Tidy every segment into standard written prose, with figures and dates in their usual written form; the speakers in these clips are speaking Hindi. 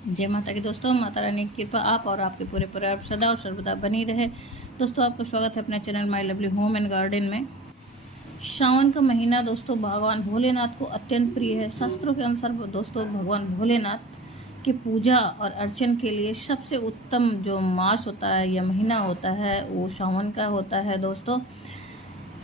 जय माता की दोस्तों, माता रानी की कृपा आप और आपके पूरे परिवार पर सदा और सर्वदा बनी रहे। दोस्तों, आपका स्वागत है अपने channel my lovely home and garden में। श्रावण का महीना दोस्तों भगवान भोलेनाथ को अत्यंत प्रिय है। शास्त्रों के अनुसार दोस्तों भगवान भोलेनाथ की पूजा और अर्चन के लिए सबसे उत्तम जो मास होता है या महीना होता है वो श्रावण का होता है। दोस्तों,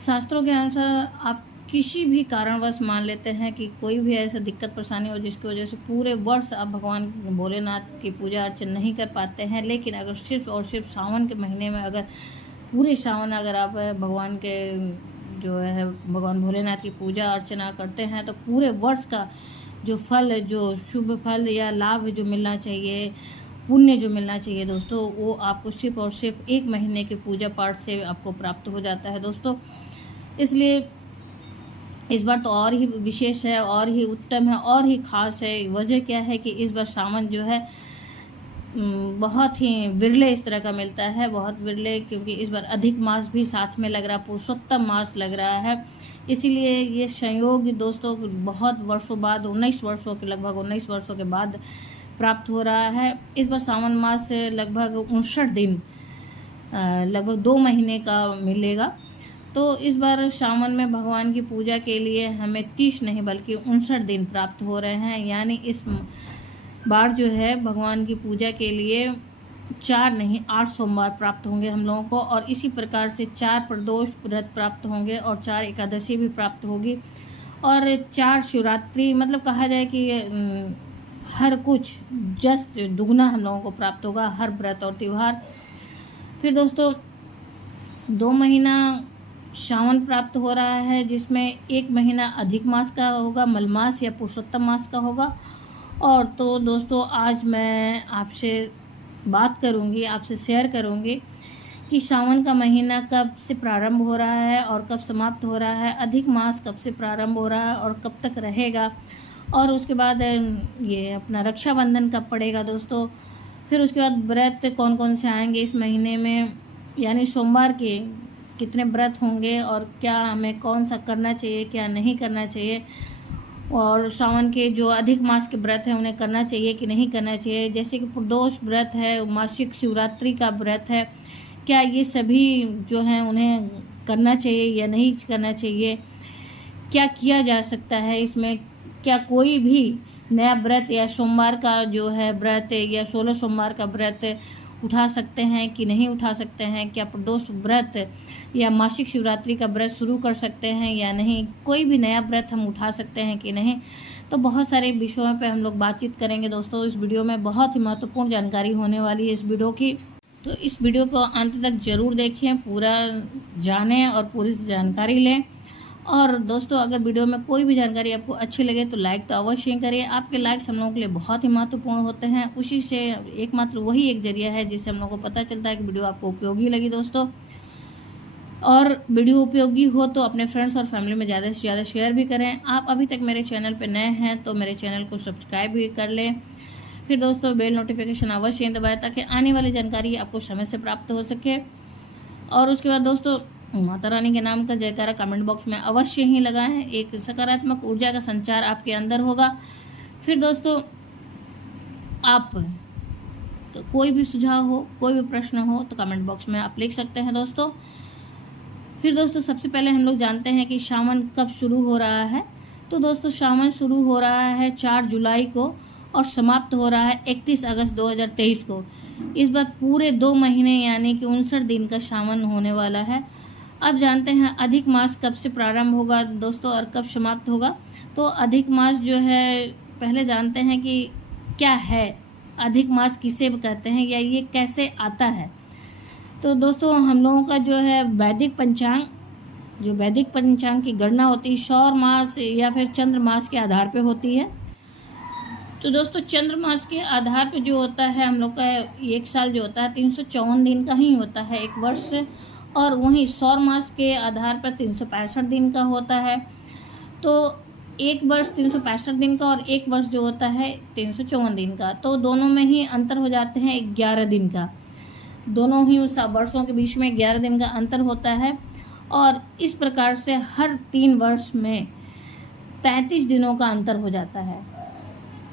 शास्त्रों के अनुसार आप किसी भी कारणवश मान लेते हैं कि कोई भी ऐसा दिक्कत परेशानी हो जिसकी वजह से पूरे वर्ष आप भगवान भोलेनाथ की पूजा अर्चना नहीं कर पाते हैं, लेकिन अगर सिर्फ और सिर्फ सावन के महीने में अगर पूरे सावन अगर आप भगवान के जो है भगवान भोलेनाथ की पूजा अर्चना करते हैं तो पूरे वर्ष का जो फल, जो शुभ फल या लाभ जो मिलना चाहिए, पुण्य जो मिलना चाहिए दोस्तों, वो आपको सिर्फ और सिर्फ एक महीने के पूजा पाठ से आपको प्राप्त हो जाता है। दोस्तों, इसलिए इस बार तो और ही विशेष है, और ही उत्तम है, और ही खास है। वजह क्या है कि इस बार सावन जो है बहुत ही विरले इस तरह का मिलता है, बहुत विरले, क्योंकि इस बार अधिक मास भी साथ में लग रहा है, पुरुषोत्तम मास लग रहा है। इसीलिए ये संयोग दोस्तों बहुत वर्षों बाद, 19 वर्षों के लगभग 19 वर्षों के बाद प्राप्त हो रहा है। इस बार सावन मास लगभग 59 दिन, लगभग 2 महीने का मिलेगा। तो इस बार सावन में भगवान की पूजा के लिए हमें 30 नहीं बल्कि 59 दिन प्राप्त हो रहे हैं। यानी इस बार जो है भगवान की पूजा के लिए 4 नहीं 8 सोमवार प्राप्त होंगे हम लोगों को, और इसी प्रकार से 4 प्रदोष व्रत प्राप्त होंगे और 4 एकादशी भी प्राप्त होगी, और 4 शिवरात्रि, मतलब कहा जाए कि हर कुछ जस्ट दुगना हम लोगों को प्राप्त होगा, हर व्रत और त्यौहार। फिर दोस्तों 2 महीना श्रावण प्राप्त हो रहा है, जिसमें 1 महीना अधिक मास का होगा, मलमास या पुरुषोत्तम मास का होगा। और तो दोस्तों आज मैं आपसे बात करूंगी, आपसे शेयर करूंगी कि श्रावण का महीना कब से प्रारंभ हो रहा है और कब समाप्त हो रहा है, अधिक मास कब से प्रारंभ हो रहा है और कब तक रहेगा, और उसके बाद ये अपना रक्षाबंधन कब पड़ेगा दोस्तों। फिर उसके बाद व्रत कौन कौन से आएंगे इस महीने में, यानी सोमवार के कितने व्रत होंगे और क्या हमें कौन सा करना चाहिए, क्या नहीं करना चाहिए, और सावन के जो अधिक मास के व्रत हैं उन्हें करना चाहिए कि नहीं करना चाहिए, जैसे कि प्रदोष व्रत है, मासिक शिवरात्रि का व्रत है, क्या ये सभी जो हैं उन्हें करना चाहिए या नहीं करना चाहिए, क्या किया जा सकता है इसमें, क्या कोई भी नया व्रत या सोमवार का जो है व्रत या 16 सोमवार का व्रत उठा सकते हैं कि नहीं उठा सकते हैं, क्या प्रदोष व्रत या मासिक शिवरात्रि का व्रत शुरू कर सकते हैं या नहीं, कोई भी नया व्रत हम उठा सकते हैं कि नहीं। तो बहुत सारे विषयों पे हम लोग बातचीत करेंगे दोस्तों। इस वीडियो में बहुत ही महत्वपूर्ण जानकारी होने वाली है इस वीडियो की, तो इस वीडियो को अंत तक जरूर देखें, पूरा जानें और पूरी जानकारी लें। और दोस्तों अगर वीडियो में कोई भी जानकारी आपको अच्छी लगे तो लाइक तो अवश्य करिए। आपके लाइक्स हम लोगों के लिए बहुत ही महत्वपूर्ण होते हैं, उसी से एकमात्र वही एक जरिया है जिससे हम लोगों को पता चलता है कि वीडियो आपको उपयोगी लगी दोस्तों। और वीडियो उपयोगी हो तो अपने फ्रेंड्स और फैमिली में ज़्यादा से ज़्यादा शेयर भी करें। आप अभी तक मेरे चैनल पर नए हैं तो मेरे चैनल को सब्सक्राइब भी कर लें। फिर दोस्तों बेल नोटिफिकेशन अवश्य दबाएं ताकि आने वाली जानकारी आपको समय से प्राप्त हो सके। और उसके बाद दोस्तों माता रानी के नाम का जयकारा कमेंट बॉक्स में अवश्य ही लगाएं, एक सकारात्मक ऊर्जा का संचार आपके अंदर होगा। फिर दोस्तों आप तो कोई भी सुझाव हो, कोई भी प्रश्न हो तो कमेंट बॉक्स में आप लिख सकते हैं दोस्तों। फिर दोस्तों सबसे पहले हम लोग जानते हैं कि सावन कब शुरू हो रहा है। तो दोस्तों सावन शुरू हो रहा है 4 जुलाई को और समाप्त हो रहा है 31 अगस्त 2023 को। इस बार पूरे 2 महीने यानी कि 59 दिन का सावन होने वाला है। अब जानते हैं अधिक मास कब से प्रारंभ होगा दोस्तों और कब समाप्त होगा। तो अधिक मास जो है, पहले जानते हैं कि क्या है अधिक मास, किसे कहते हैं या ये कैसे आता है। तो दोस्तों हम लोगों का जो है वैदिक पंचांग, जो वैदिक पंचांग की गणना होती है सौर मास या फिर चंद्र मास के आधार पे होती है। तो दोस्तों चंद्र मास के आधार पे जो होता है हम लोग का एक साल जो होता है 354 दिन का ही होता है, एक वर्ष, और वहीं सौर मास के आधार पर 365 दिन का होता है। तो एक वर्ष 365 दिन का और एक वर्ष जो होता है 354 दिन का, तो दोनों में ही अंतर हो जाते हैं 11 दिन का। दोनों ही उस वर्षों के बीच में 11 दिन का अंतर होता है, और इस प्रकार से हर 3 वर्ष में 33 दिनों का अंतर हो जाता है।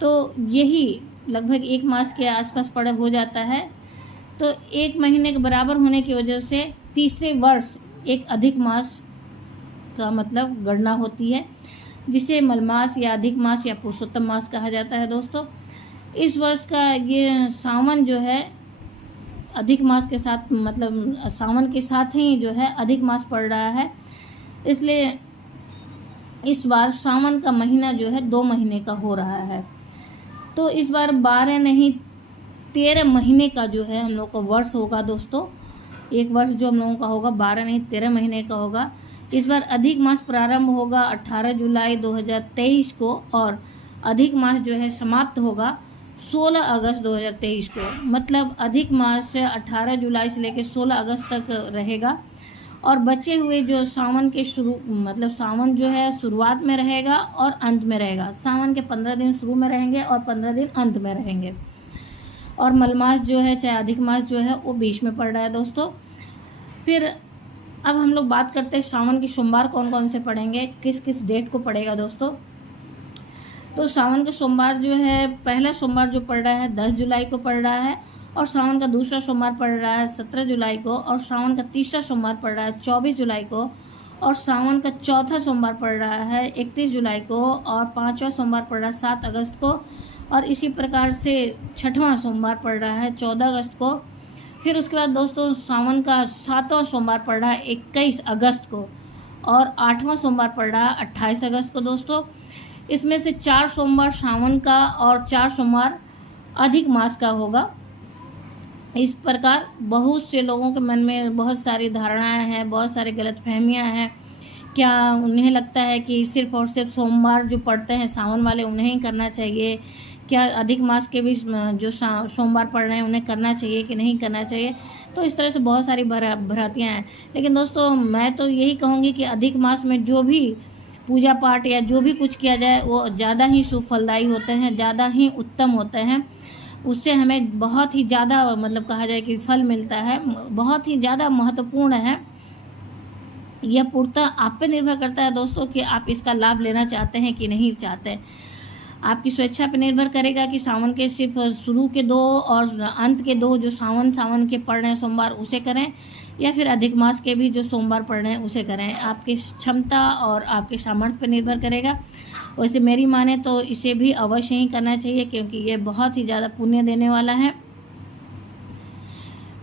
तो यही लगभग 1 मास के आसपास पड़ा हो जाता है, तो 1 महीने के बराबर होने की वजह से तीसरे वर्ष एक अधिक मास का मतलब गणना होती है, जिसे मलमास या अधिक मास या पुरुषोत्तम मास कहा जाता है। दोस्तों, इस वर्ष का ये सावन जो है अधिक मास के साथ, मतलब सावन के साथ ही जो है अधिक मास पड़ रहा है, इसलिए इस बार सावन का महीना जो है 2 महीने का हो रहा है। तो इस बार 12 नहीं 13 महीने का जो है हम लोग का वर्ष होगा। दोस्तों, एक वर्ष जो हम लोगों का होगा 12 नहीं 13 महीने का होगा। इस बार अधिक मास प्रारंभ होगा 18 जुलाई 2023 को और अधिक मास जो है समाप्त होगा 16 अगस्त 2023 को। मतलब अधिक मास 18 जुलाई से लेकर 16 अगस्त तक रहेगा और बचे हुए जो सावन के मतलब सावन जो है शुरुआत में रहेगा और अंत में रहेगा। सावन के 15 दिन शुरू में रहेंगे और 15 दिन अंत में रहेंगे, और मलमास जो है चाहे अधिक मास जो है वो बीच में पड़ रहा है। दोस्तों, फिर अब हम लोग बात करते हैं सावन के सोमवार कौन कौन से पड़ेंगे, किस किस डेट को पड़ेगा। दोस्तों, तो सावन के सोमवार जो है, पहला सोमवार जो पड़ रहा है 10 जुलाई को पड़ रहा है, और सावन का दूसरा सोमवार पड़ रहा है 17 जुलाई को, और सावन का तीसरा सोमवार पड़ रहा है 24 जुलाई को, और सावन का चौथा सोमवार पड़ रहा है 31 जुलाई को, और 5वां सोमवार पड़ रहा है 7 अगस्त को, और इसी प्रकार से 6वां सोमवार पड़ रहा है 14 अगस्त को। फिर उसके बाद दोस्तों सावन का 7वां सोमवार पड़ रहा है 21 अगस्त को, और 8वां सोमवार पड़ रहा है 28 अगस्त को। दोस्तों, इसमें से 4 सोमवार सावन का और 4 सोमवार अधिक मास का होगा। इस प्रकार बहुत से लोगों के मन में बहुत सारी धारणाएं हैं, बहुत सारी गलतफहमियां हैं। क्या उन्हें लगता है कि सिर्फ और सिर्फ सोमवार जो पड़ते हैं सावन वाले उन्हें ही करना चाहिए? क्या अधिक मास के भी जो सोमवार पड़ रहे हैं उन्हें करना चाहिए कि नहीं करना चाहिए? तो इस तरह से बहुत सारी भ्रांतियाँ हैं। लेकिन दोस्तों, मैं तो यही कहूँगी कि अधिक मास में जो भी पूजा पाठ या जो भी कुछ किया जाए वो ज़्यादा ही शुभ फलदायी होते हैं, ज़्यादा ही उत्तम होते हैं। उससे हमें बहुत ही ज़्यादा मतलब कहा जाए कि फल मिलता है, बहुत ही ज़्यादा महत्वपूर्ण है। यह पूर्णतः आप पे निर्भर करता है दोस्तों कि आप इसका लाभ लेना चाहते हैं कि नहीं चाहते। आपकी स्वेच्छा पर निर्भर करेगा कि सावन के सिर्फ शुरू के 2 और अंत के 2 जो सावन के पड़ रहे हैं सोमवार उसे करें, या फिर अधिक मास के भी जो सोमवार पड़ रहे हैं उसे करें। आपकी क्षमता और आपके सामर्थ्य पर निर्भर करेगा। वैसे मेरी माने तो इसे भी अवश्य ही करना चाहिए, क्योंकि ये बहुत ही ज़्यादा पुण्य देने वाला है।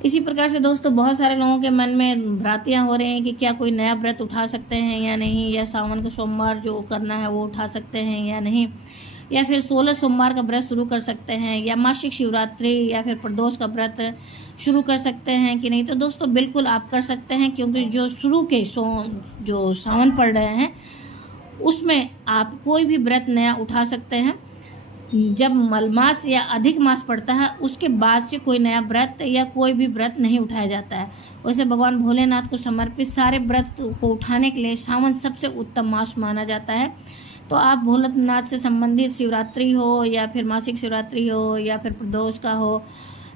इसी प्रकार से दोस्तों बहुत सारे लोगों के मन में भ्रांतियाँ हो रही हैं कि क्या कोई नया व्रत उठा सकते हैं या नहीं, या सावन का सोमवार जो करना है वो उठा सकते हैं या नहीं, या फिर 16 सोमवार का व्रत शुरू कर सकते हैं, या मासिक शिवरात्रि या फिर प्रदोष का व्रत शुरू कर सकते हैं कि नहीं। तो दोस्तों बिल्कुल आप कर सकते हैं, क्योंकि जो शुरू के जो सावन पड़ रहे हैं उसमें आप कोई भी व्रत नया उठा सकते हैं। जब मलमास या अधिक मास पड़ता है उसके बाद से कोई नया व्रत या कोई भी व्रत नहीं उठाया जाता है। वैसे भगवान भोलेनाथ को समर्पित सारे व्रत को उठाने के लिए सावन सबसे उत्तम मास माना जाता है। तो आप भोलेनाथ से संबंधित शिवरात्रि हो या फिर मासिक शिवरात्रि हो या फिर प्रदोष का हो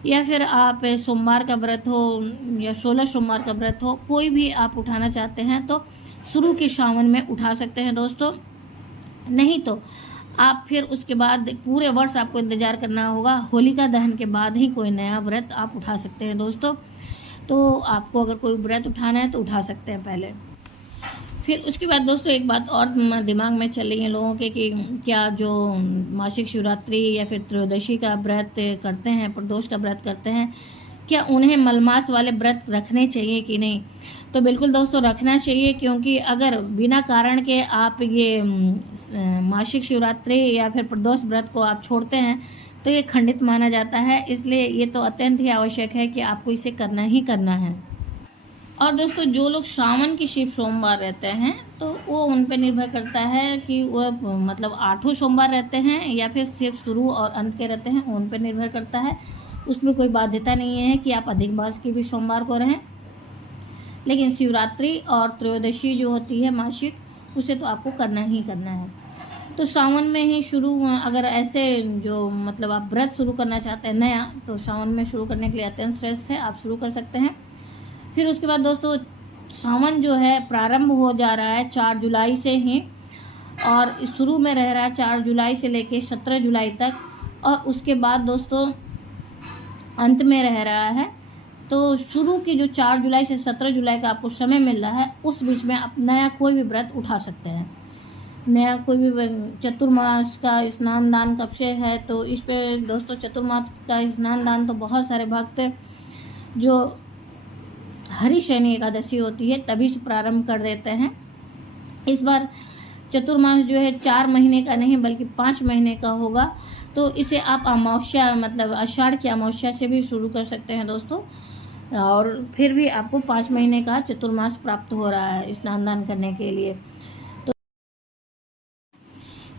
या फिर आप सोमवार का व्रत हो या 16 सोमवार का व्रत हो, कोई भी आप उठाना चाहते हैं तो शुरू के सावन में उठा सकते हैं दोस्तों। नहीं तो आप फिर उसके बाद पूरे वर्ष आपको इंतज़ार करना होगा। होलिका दहन के बाद ही कोई नया व्रत आप उठा सकते हैं दोस्तों। तो आपको अगर कोई व्रत उठाना है तो उठा सकते हैं पहले। फिर उसके बाद दोस्तों एक बात और दिमाग में चल रही है लोगों के कि क्या जो मासिक शिवरात्रि या फिर त्रयोदशी का व्रत करते हैं, प्रदोष का व्रत करते हैं, क्या उन्हें मलमास वाले व्रत रखने चाहिए कि नहीं? तो बिल्कुल दोस्तों रखना चाहिए, क्योंकि अगर बिना कारण के आप ये मासिक शिवरात्रि या फिर प्रदोष व्रत को आप छोड़ते हैं तो ये खंडित माना जाता है। इसलिए ये तो अत्यंत ही आवश्यक है कि आपको इसे करना ही करना है। और दोस्तों जो लोग सावन के शिव सोमवार रहते हैं तो वो उन पर निर्भर करता है कि वह मतलब 8 सोमवार रहते हैं या फिर सिर्फ शुरू और अंत के रहते हैं, उन पर निर्भर करता है। उसमें कोई बाध्यता नहीं है कि आप अधिक मास के भी सोमवार को रहें, लेकिन शिवरात्रि और त्रयोदशी जो होती है मासिक, उसे तो आपको करना ही करना है। तो सावन में ही शुरू, अगर ऐसे जो मतलब आप व्रत शुरू करना चाहते हैं नया, तो सावन में शुरू करने के लिए अत्यंत श्रेष्ठ है, आप शुरू कर सकते हैं। फिर उसके बाद दोस्तों सावन जो है प्रारंभ हो जा रहा है 4 जुलाई से ही, और शुरू में रह रहा है 4 जुलाई से लेकर 17 जुलाई तक, और उसके बाद दोस्तों अंत में रह रहा है। तो शुरू की जो 4 जुलाई से 17 जुलाई का आपको समय मिल रहा है, उस बीच में आप नया कोई भी व्रत उठा सकते हैं। नया कोई भी चतुर्मास का स्नान दान कब से है, तो इस पे दोस्तों चतुर्मास का स्नान दान तो बहुत सारे भक्त जो हरिशयनी एकादशी होती है तभी से प्रारंभ कर देते हैं। इस बार चतुर्मास जो है 4 महीने का नहीं बल्कि 5 महीने का होगा, तो इसे आप अमावस्या मतलब आषाढ़ की अमावस्या से भी शुरू कर सकते हैं दोस्तों, और फिर भी आपको 5 महीने का चतुर्मास प्राप्त हो रहा है स्नान दान करने के लिए। तो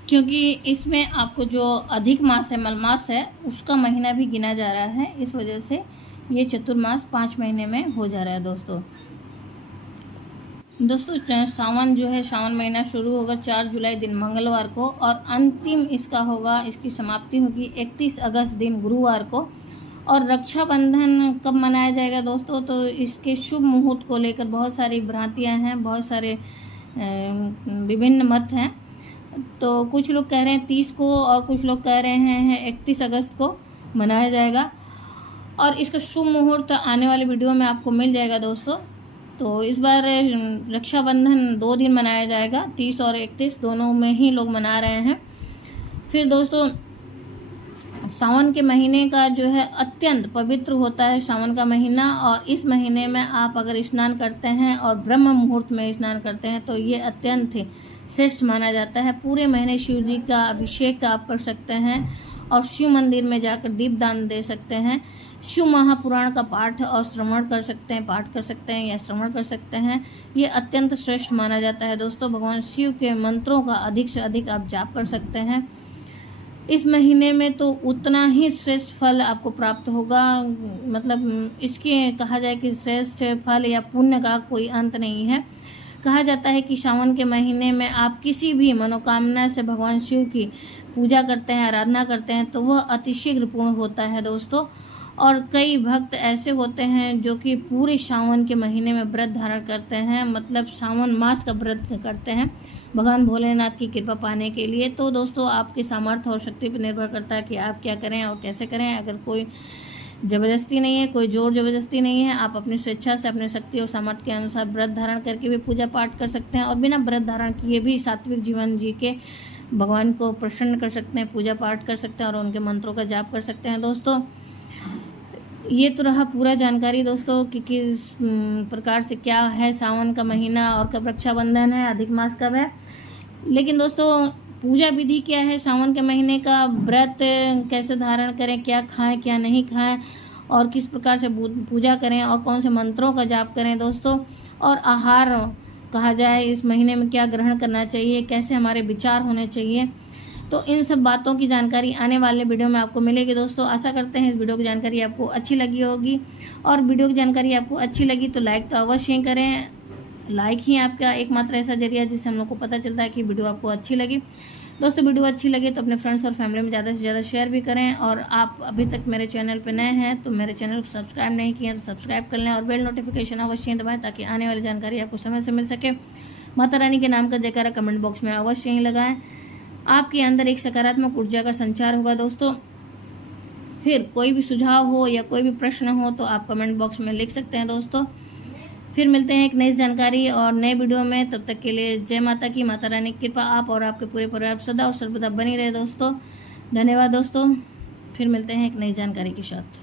क्योंकि इसमें आपको जो अधिक मास है, मलमास है, उसका महीना भी गिना जा रहा है, इस वजह से ये चतुर्मास 5 महीने में हो जा रहा है दोस्तों। सावन जो है, सावन महीना शुरू होगा 4 जुलाई दिन मंगलवार को, और अंतिम इसका होगा, इसकी समाप्ति होगी 31 अगस्त दिन गुरुवार को। और रक्षाबंधन कब मनाया जाएगा दोस्तों, तो इसके शुभ मुहूर्त को लेकर बहुत सारी भ्रांतियां हैं, बहुत सारे विभिन्न मत हैं। तो कुछ लोग कह रहे हैं 30 को और कुछ लोग कह रहे हैं 31 अगस्त को मनाया जाएगा, और इसका शुभ मुहूर्त आने वाले वीडियो में आपको मिल जाएगा दोस्तों। तो इस बार रक्षाबंधन 2 दिन मनाया जाएगा, 30 और 31 दोनों में ही लोग मना रहे हैं। फिर दोस्तों सावन के महीने का जो है अत्यंत पवित्र होता है सावन का महीना, और इस महीने में आप अगर स्नान करते हैं और ब्रह्म मुहूर्त में स्नान करते हैं तो ये अत्यंत ही श्रेष्ठ माना जाता है। पूरे महीने शिव जी का अभिषेक आप कर सकते हैं और शिव मंदिर में जाकर दीपदान दे सकते हैं। शिव महापुराण का पाठ और श्रवण कर सकते हैं, पाठ कर सकते हैं या श्रवण कर सकते हैं। ये अत्यंत श्रेष्ठ माना जाता है दोस्तों। भगवान शिव के मंत्रों का अधिक से अधिक आप जाप कर सकते हैं। इस महीने में तो उतना ही श्रेष्ठ फल आपको प्राप्त होगा, मतलब इसके कहा जाए कि श्रेष्ठ फल या पुण्य का कोई अंत नहीं है। कहा जाता है कि सावन के महीने में आप किसी भी मनोकामना से भगवान शिव की पूजा करते हैं, आराधना करते हैं, तो वह अतिशीघ्र पूर्ण होता है दोस्तों। और कई भक्त ऐसे होते हैं जो कि पूरे सावन के महीने में व्रत धारण करते हैं, मतलब सावन मास का व्रत करते हैं भगवान भोलेनाथ की कृपा पाने के लिए। तो दोस्तों आपके सामर्थ्य और शक्ति पर निर्भर करता है कि आप क्या करें और कैसे करें। अगर कोई ज़बरदस्ती नहीं है, कोई जोर ज़बरदस्ती नहीं है, आप अपनी स्वेच्छा से अपने शक्ति और सामर्थ्य के अनुसार व्रत धारण करके भी पूजा पाठ कर सकते हैं, और बिना व्रत धारण किए भी सात्विक जीवन जी के भगवान को प्रसन्न कर सकते हैं, पूजा पाठ कर सकते हैं और उनके मंत्रों का जाप कर सकते हैं दोस्तों। ये तो रहा पूरा जानकारी दोस्तों कि किस प्रकार से क्या है सावन का महीना और कब रक्षाबंधन है, अधिक मास कब है। लेकिन दोस्तों पूजा विधि क्या है, सावन के महीने का व्रत कैसे धारण करें, क्या खाएं क्या नहीं खाएं, और किस प्रकार से पूजा करें और कौन से मंत्रों का जाप करें दोस्तों, और आहार कहा जाए इस महीने में क्या ग्रहण करना चाहिए, कैसे हमारे विचार होने चाहिए, तो इन सब बातों की जानकारी आने वाले वीडियो में आपको मिलेगी दोस्तों। आशा करते हैं इस वीडियो की जानकारी आपको अच्छी लगी होगी, और वीडियो की जानकारी आपको अच्छी लगी तो लाइक तो अवश्य ही करें। लाइक ही आपका एकमात्र ऐसा जरिया है जिससे हम लोग को पता चलता है कि वीडियो आपको अच्छी लगी। दोस्तों वीडियो अच्छी लगे तो अपने फ्रेंड्स और फैमिली में ज़्यादा से ज़्यादा शेयर भी करें, और आप अभी तक मेरे चैनल पर नए हैं तो मेरे चैनल को सब्सक्राइब नहीं किए तो सब्सक्राइब कर लें, और बेल नोटिफिकेशन अवश्य दबाएं ताकि आने वाली जानकारी आपको समय से मिल सके। माता रानी के नाम का जयकारा कमेंट बॉक्स में अवश्य ही लगाएं। आपके अंदर एक सकारात्मक ऊर्जा का संचार होगा दोस्तों। फिर कोई भी सुझाव हो या कोई भी प्रश्न हो तो आप कमेंट बॉक्स में लिख सकते हैं दोस्तों। फिर मिलते हैं एक नई जानकारी और नए वीडियो में, तब तक के लिए जय माता की। माता रानी की कृपा आप और आपके पूरे परिवार सदा और सर्वदा बनी रहे दोस्तों। धन्यवाद दोस्तों, फिर मिलते हैं एक नई जानकारी के साथ।